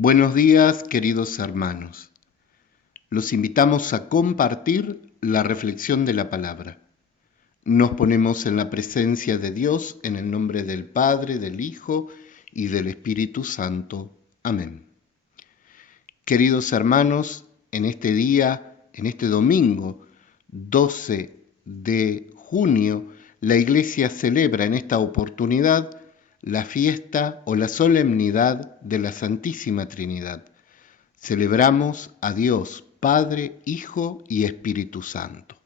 Buenos días, queridos hermanos. Los invitamos a compartir la reflexión de la palabra. Nos ponemos en la presencia de Dios en el nombre del Padre, del Hijo y del Espíritu Santo. Amén. Queridos hermanos, en este día, en este domingo 12 de junio, la Iglesia celebra en esta oportunidad la fiesta o la solemnidad de la Santísima Trinidad. Celebramos a Dios, Padre, Hijo y Espíritu Santo,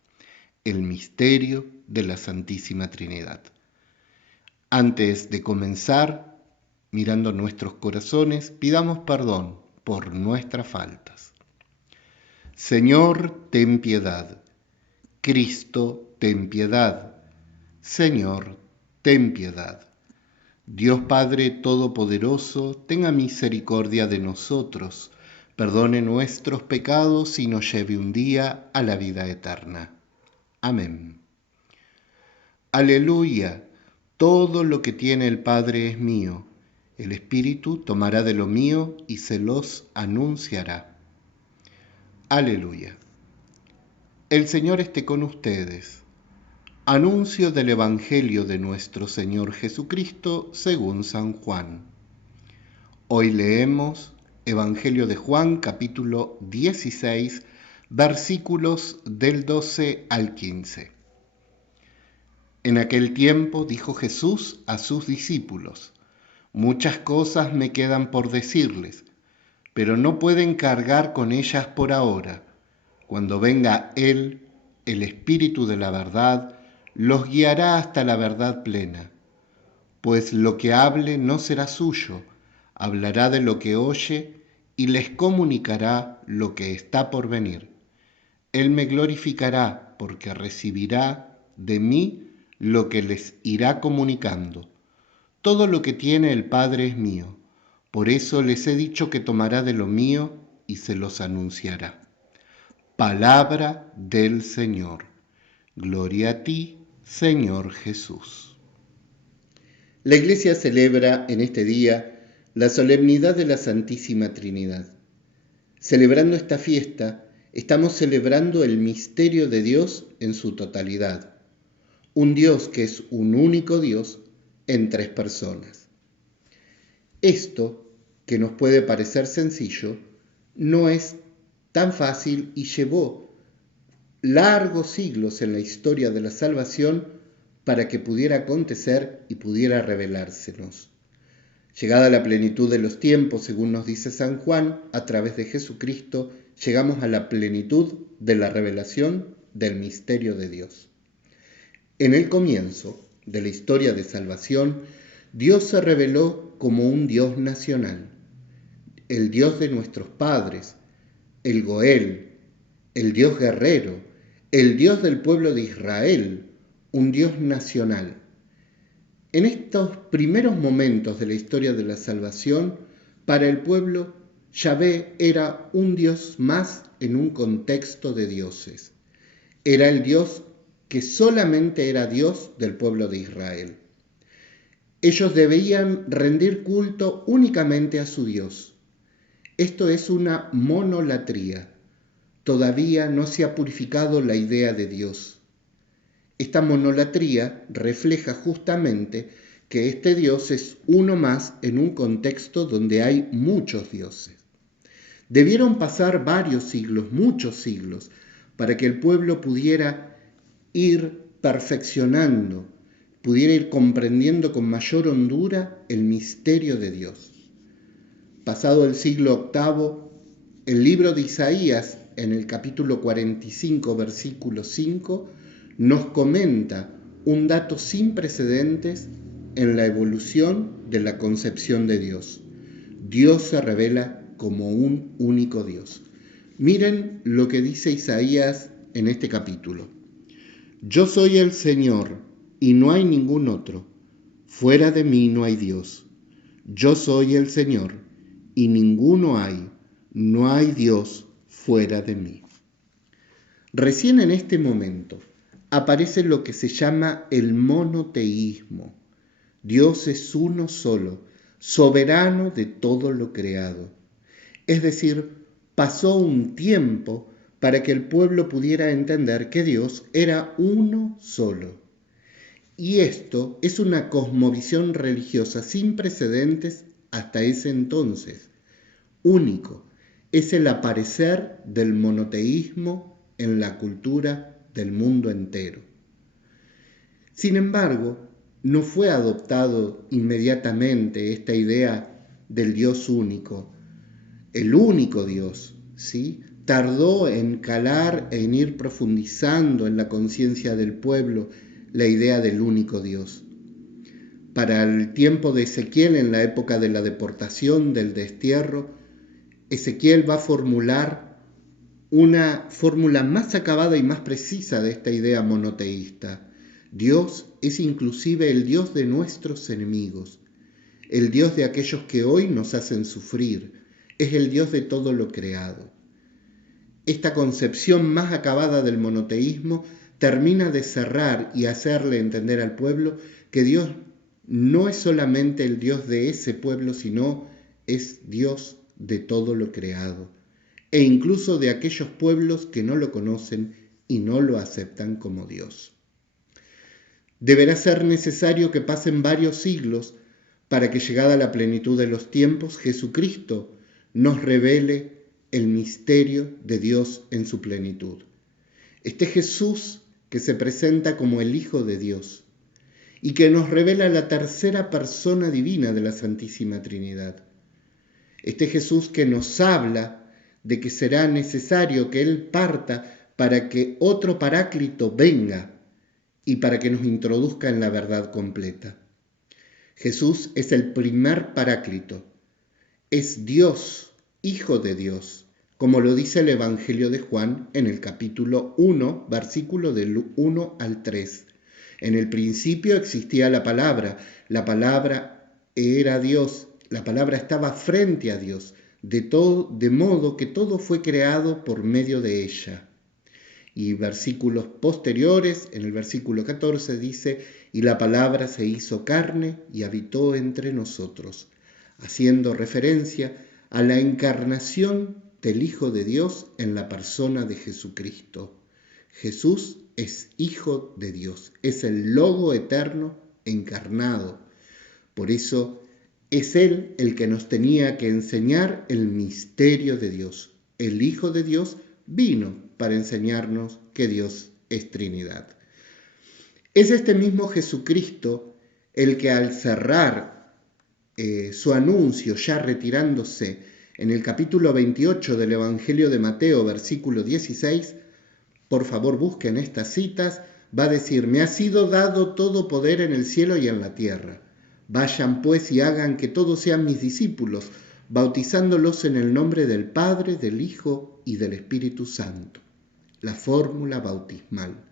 el misterio de la Santísima Trinidad. Antes de comenzar, mirando nuestros corazones, pidamos perdón por nuestras faltas. Señor, ten piedad. Cristo, ten piedad. Señor, ten piedad. Dios Padre Todopoderoso, tenga misericordia de nosotros, perdone nuestros pecados y nos lleve un día a la vida eterna. Amén. Aleluya, todo lo que tiene el Padre es mío. El Espíritu tomará de lo mío y se los anunciará. Aleluya. El Señor esté con ustedes. Anuncio del Evangelio de nuestro Señor Jesucristo según San Juan. Hoy leemos Evangelio de Juan, capítulo 16, versículos del 12 al 15. En aquel tiempo dijo Jesús a sus discípulos: Muchas cosas me quedan por decirles, pero no pueden cargar con ellas por ahora. Cuando venga Él, el Espíritu de la verdad, los guiará hasta la verdad plena, pues lo que hable no será suyo, hablará de lo que oye y les comunicará lo que está por venir. Él me glorificará porque recibirá de mí lo que les irá comunicando. Todo lo que tiene el Padre es mío, por eso les he dicho que tomará de lo mío y se los anunciará. Palabra del Señor. Gloria a ti, Señor Jesús. La Iglesia celebra en este día la solemnidad de la Santísima Trinidad. Celebrando esta fiesta, estamos celebrando el misterio de Dios en su totalidad. Un Dios que es un único Dios en tres personas. Esto, que nos puede parecer sencillo, no es tan fácil y llevó largos siglos en la historia de la salvación para que pudiera acontecer y pudiera revelársenos. Llegada la plenitud de los tiempos, según nos dice San Juan, a través de Jesucristo, llegamos a la plenitud de la revelación del misterio de Dios. En el comienzo de la historia de salvación, Dios se reveló como un Dios nacional, el Dios de nuestros padres, el Goel, el Dios guerrero, el Dios del pueblo de Israel, un Dios nacional. En estos primeros momentos de la historia de la salvación, para el pueblo, Yahvé era un Dios más en un contexto de dioses. Era el Dios que solamente era Dios del pueblo de Israel. Ellos debían rendir culto únicamente a su Dios. Esto es una monolatría. Todavía no se ha purificado la idea de Dios. Esta monolatría refleja justamente que este Dios es uno más en un contexto donde hay muchos dioses. Debieron pasar varios siglos, muchos siglos, para que el pueblo pudiera ir perfeccionando, pudiera ir comprendiendo con mayor hondura el misterio de Dios. Pasado el siglo VIII, el libro de Isaías, en el capítulo 45, versículo 5, nos comenta un dato sin precedentes en la evolución de la concepción de Dios. Dios se revela como un único Dios. Miren lo que dice Isaías en este capítulo. Yo soy el Señor y no hay ningún otro. Fuera de mí no hay Dios. Yo soy el Señor y ninguno hay. No hay Dios fuera de mí. Recién en este momento aparece lo que se llama el monoteísmo. Dios es uno solo, soberano de todo lo creado. Es decir, pasó un tiempo para que el pueblo pudiera entender que Dios era uno solo. Y esto es una cosmovisión religiosa sin precedentes hasta ese entonces, único. Es el aparecer del monoteísmo en la cultura del mundo entero. Sin embargo, no fue adoptado inmediatamente esta idea del Dios único, el único Dios, ¿sí? Tardó en calar, en ir profundizando en la conciencia del pueblo la idea del único Dios. Para el tiempo de Ezequiel, en la época de la deportación, del destierro, Ezequiel va a formular una fórmula más acabada y más precisa de esta idea monoteísta. Dios es inclusive el Dios de nuestros enemigos, el Dios de aquellos que hoy nos hacen sufrir, es el Dios de todo lo creado. Esta concepción más acabada del monoteísmo termina de cerrar y hacerle entender al pueblo que Dios no es solamente el Dios de ese pueblo, sino es Dios de todo lo creado, e incluso de aquellos pueblos que no lo conocen y no lo aceptan como Dios. Deberá ser necesario que pasen varios siglos para que, llegada la plenitud de los tiempos, Jesucristo nos revele el misterio de Dios en su plenitud. Este Jesús que se presenta como el Hijo de Dios y que nos revela la tercera persona divina de la Santísima Trinidad. Este Jesús que nos habla de que será necesario que Él parta para que otro Paráclito venga y para que nos introduzca en la verdad completa. Jesús es el primer Paráclito, es Dios, Hijo de Dios, como lo dice el Evangelio de Juan en el capítulo 1, versículo del 1 al 3. En el principio existía la palabra era Dios, la palabra estaba frente a Dios, de modo que todo fue creado por medio de ella. Y versículos posteriores, en el versículo 14 dice, y la palabra se hizo carne y habitó entre nosotros, haciendo referencia a la encarnación del Hijo de Dios en la persona de Jesucristo. Jesús es Hijo de Dios, es el Logo eterno encarnado. Por eso es Él el que nos tenía que enseñar el misterio de Dios. El Hijo de Dios vino para enseñarnos que Dios es Trinidad. Es este mismo Jesucristo el que, al cerrar su anuncio, ya retirándose, en el capítulo 28 del Evangelio de Mateo, versículo 16, por favor busquen estas citas, va a decir, me ha sido dado todo poder en el cielo y en la tierra. Vayan pues y hagan que todos sean mis discípulos, bautizándolos en el nombre del Padre, del Hijo y del Espíritu Santo. La fórmula bautismal.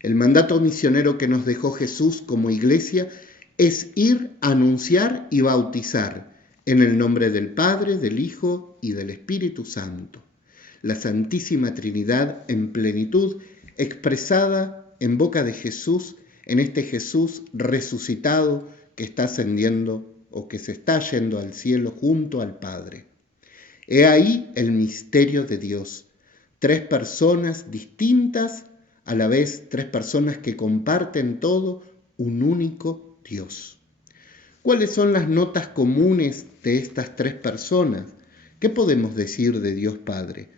El mandato misionero que nos dejó Jesús como iglesia es ir a anunciar y bautizar en el nombre del Padre, del Hijo y del Espíritu Santo. La Santísima Trinidad en plenitud, expresada en boca de Jesús, en este Jesús resucitado que está ascendiendo o que se está yendo al cielo junto al Padre. He ahí el misterio de Dios. Tres personas distintas, a la vez tres personas que comparten todo, un único Dios. ¿Cuáles son las notas comunes de estas tres personas? ¿Qué podemos decir de Dios Padre?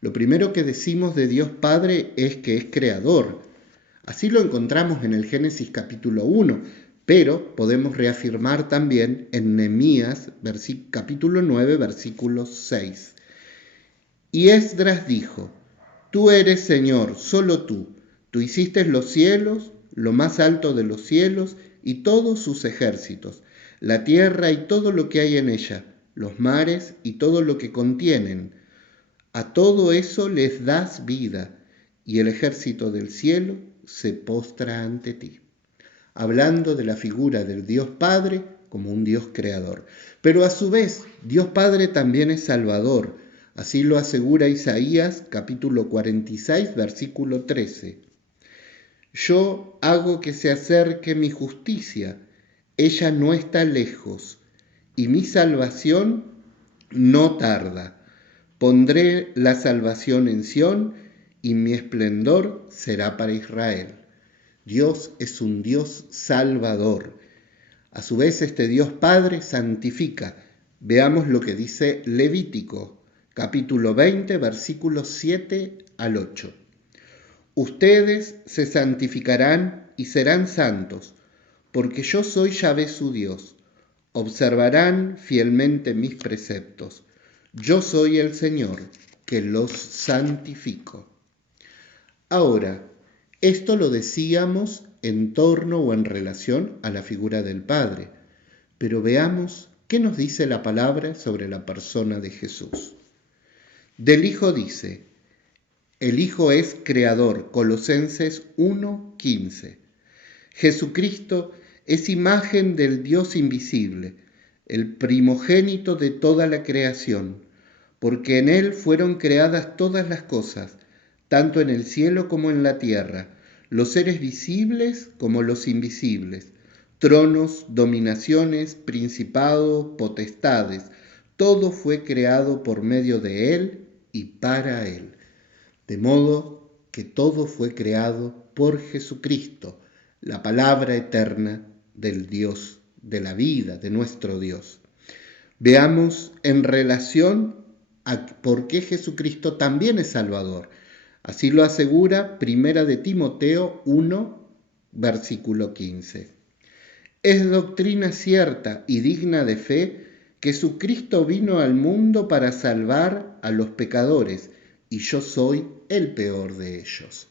Lo primero que decimos de Dios Padre es que es creador. Así lo encontramos en el Génesis capítulo 1, pero podemos reafirmar también en Nehemías capítulo 9, versículo 6. Y Esdras dijo, tú eres Señor, solo tú hiciste los cielos, lo más alto de los cielos y todos sus ejércitos, la tierra y todo lo que hay en ella, los mares y todo lo que contienen. A todo eso les das vida, y el ejército del cielo se postra ante ti. Hablando de la figura del Dios Padre como un Dios creador. Pero a su vez, Dios Padre también es Salvador. Así lo asegura Isaías, capítulo 46, versículo 13. Yo hago que se acerque mi justicia, ella no está lejos, y mi salvación no tarda. Pondré la salvación en Sión y mi esplendor será para Israel. Dios es un Dios salvador. A su vez, este Dios Padre santifica. Veamos lo que dice Levítico, capítulo 20, versículos 7 al 8. Ustedes se santificarán y serán santos, porque yo soy Yahvé su Dios. Observarán fielmente mis preceptos. Yo soy el Señor, que los santifico. Ahora, esto lo decíamos en torno o en relación a la figura del Padre, pero veamos qué nos dice la palabra sobre la persona de Jesús. Del Hijo dice, el Hijo es creador, Colosenses 1:15. Jesucristo es imagen del Dios invisible, el primogénito de toda la creación, porque en Él fueron creadas todas las cosas, tanto en el cielo como en la tierra, los seres visibles como los invisibles, tronos, dominaciones, principados, potestades, todo fue creado por medio de Él y para Él. De modo que todo fue creado por Jesucristo, la palabra eterna del Dios, de la vida, de nuestro Dios. Veamos en relación a por qué Jesucristo también es Salvador. Así lo asegura 1 de Timoteo 1, versículo 15. Es doctrina cierta y digna de fe que Jesucristo vino al mundo para salvar a los pecadores, y yo soy el peor de ellos.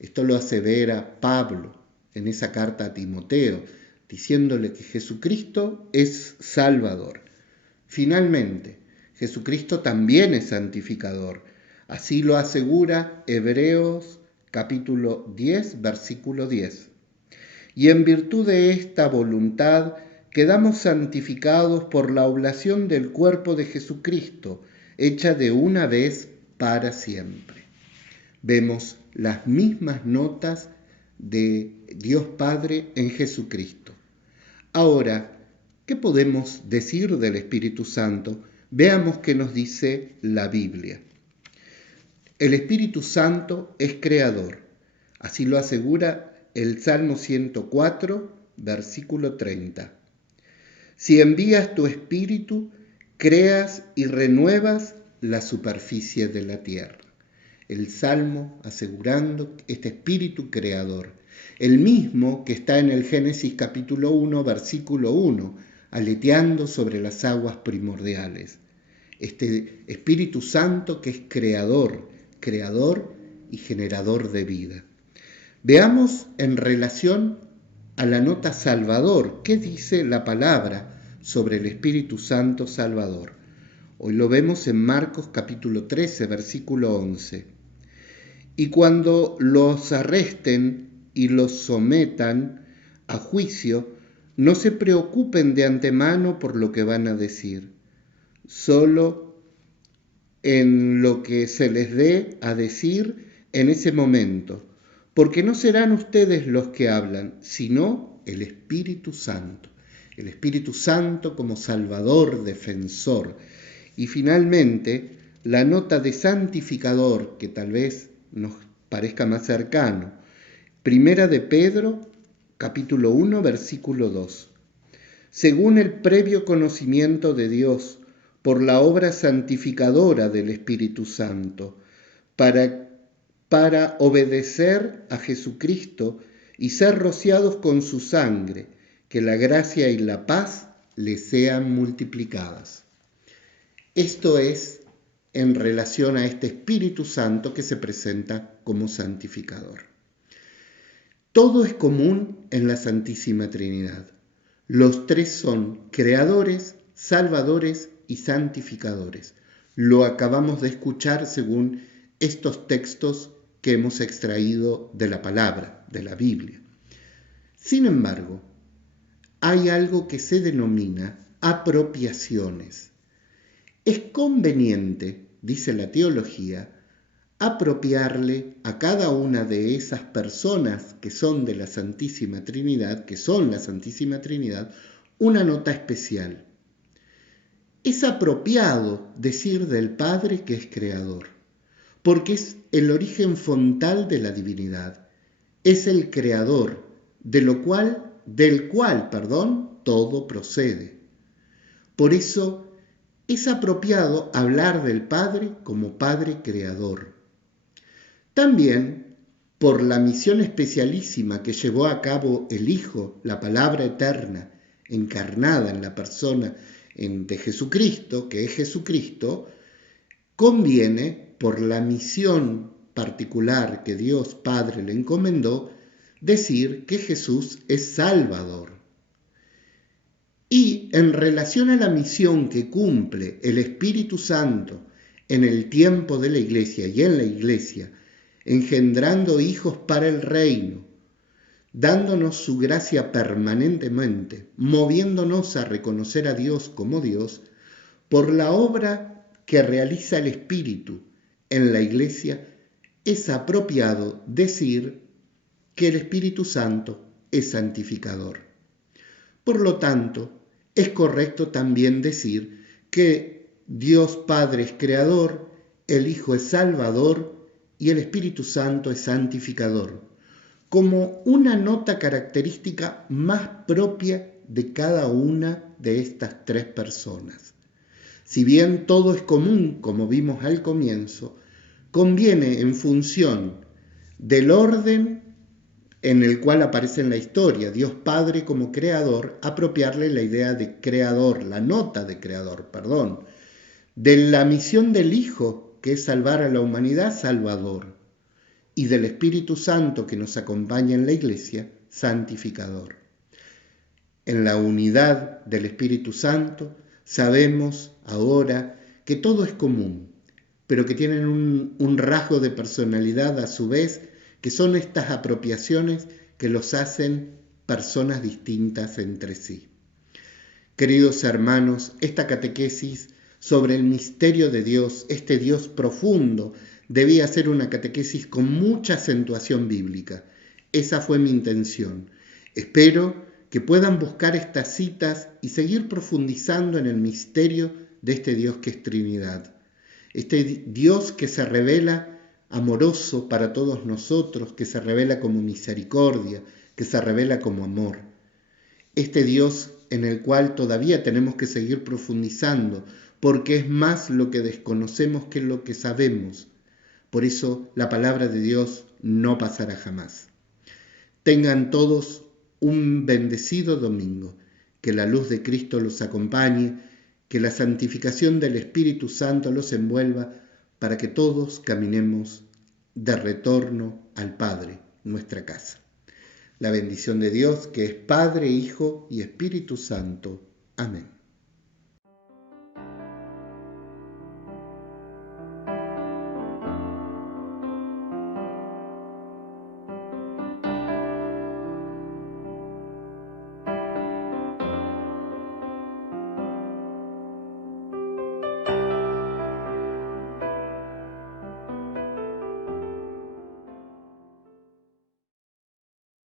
Esto lo asevera Pablo en esa carta a Timoteo, diciéndole que Jesucristo es Salvador. Finalmente, Jesucristo también es santificador. Así lo asegura Hebreos capítulo 10, versículo 10. Y en virtud de esta voluntad quedamos santificados por la oblación del cuerpo de Jesucristo, hecha de una vez para siempre. Vemos las mismas notas de Dios Padre en Jesucristo. Ahora, ¿qué podemos decir del Espíritu Santo? Veamos qué nos dice la Biblia. El Espíritu Santo es creador. Así lo asegura el Salmo 104, versículo 30. Si envías tu Espíritu, creas y renuevas la superficie de la tierra. El Salmo asegurando este Espíritu creador, el mismo que está en el Génesis capítulo 1, versículo 1, aleteando sobre las aguas primordiales. Este Espíritu Santo que es creador y generador de vida. Veamos en relación a la nota Salvador, ¿qué dice la palabra sobre el Espíritu Santo Salvador? Hoy lo vemos en Marcos capítulo 13, versículo 11. Y cuando los arresten y los sometan a juicio, no se preocupen de antemano por lo que van a decir, solo en lo que se les dé a decir en ese momento, porque no serán ustedes los que hablan, sino el Espíritu Santo. El Espíritu Santo como Salvador, defensor. Y finalmente, la nota de santificador, que tal vez nos parezca más cercano. Primera de Pedro, capítulo 1, versículo 2. Según el previo conocimiento de Dios, por la obra santificadora del Espíritu Santo, para obedecer a Jesucristo y ser rociados con su sangre, que la gracia y la paz les sean multiplicadas. Esto es en relación a este Espíritu Santo que se presenta como santificador. Todo es común en la Santísima Trinidad. Los tres son creadores, salvadores y santificadores. Lo acabamos de escuchar según estos textos que hemos extraído de la palabra, de la Biblia. Sin embargo, hay algo que se denomina apropiaciones. Es conveniente, dice la teología, apropiarle a cada una de esas personas que son de la Santísima Trinidad, una nota especial. Es apropiado decir del Padre que es creador, porque es el origen fontal de la divinidad. Es el creador, del cual, todo procede. Por eso es apropiado hablar del Padre como Padre creador. También por la misión especialísima que llevó a cabo el Hijo, la palabra eterna, encarnada en la persona de Jesucristo, que es Jesucristo, conviene, por la misión particular que Dios Padre le encomendó, decir que Jesús es Salvador. Y en relación a la misión que cumple el Espíritu Santo en el tiempo de la Iglesia y en la Iglesia, engendrando hijos para el reino, dándonos su gracia permanentemente, moviéndonos a reconocer a Dios como Dios, por la obra que realiza el Espíritu en la Iglesia, es apropiado decir que el Espíritu Santo es santificador. Por lo tanto, es correcto también decir que Dios Padre es creador, el Hijo es salvador y el Espíritu Santo es santificador, como una nota característica más propia de cada una de estas tres personas. Si bien todo es común, como vimos al comienzo, conviene en función del orden en el cual aparece en la historia, Dios Padre como creador, apropiarle la idea de creador, la nota de creador, de la misión del Hijo, que es salvar a la humanidad, Salvador, y del Espíritu Santo que nos acompaña en la Iglesia, santificador. En la unidad del Espíritu Santo sabemos ahora que todo es común, pero que tienen un rasgo de personalidad a su vez, que son estas apropiaciones que los hacen personas distintas entre sí. Queridos hermanos, esta catequesis sobre el misterio de Dios, este Dios profundo, debía ser una catequesis con mucha acentuación bíblica. Esa fue mi intención. Espero que puedan buscar estas citas y seguir profundizando en el misterio de este Dios que es Trinidad. Este Dios que se revela amoroso para todos nosotros, que se revela como misericordia, que se revela como amor. Este Dios en el cual todavía tenemos que seguir profundizando, porque es más lo que desconocemos que lo que sabemos. Por eso la palabra de Dios no pasará jamás. Tengan todos un bendecido domingo, que la luz de Cristo los acompañe, que la santificación del Espíritu Santo los envuelva, para que todos caminemos de retorno al Padre, nuestra casa. La bendición de Dios, que es Padre, Hijo y Espíritu Santo. Amén.